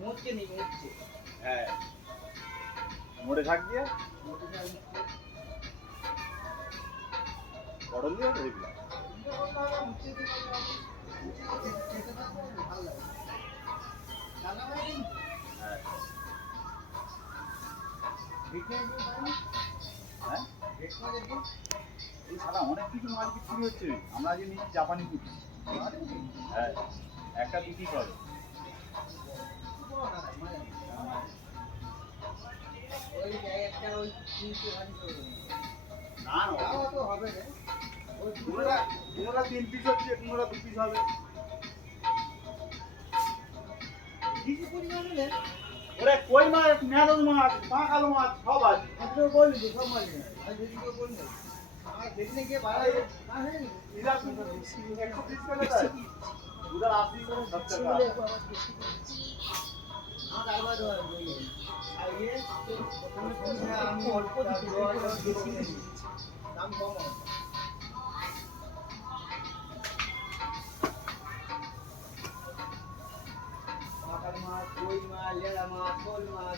মুচকে নি মুচকে। হ্যাঁ মোড়ে থাক দিয়ে পটল দিয়ে ধরে দিলাম। হ্যাঁ হ্যাঁ এই সাদা অনেক কিছু মাছ বিক্রি হচ্ছে। আমরা আজকে নিচ্ছি জাপানি পুঁটি। হ্যাঁ একটা 2 পিস হবে। না না কোনোটা 3 পিস হচ্ছে, কোনোটা 2 পিস হবে। ওরে কই মাছ, মেয়াদন মাছ, পাঁকালো মাছ সব আছে। इधर 130 का लेता है, उधर 80 का 70 का। দাম কম হবে। পাকাল মাছ, কই মাছ, লেড়া মাছ, শোল মাছ,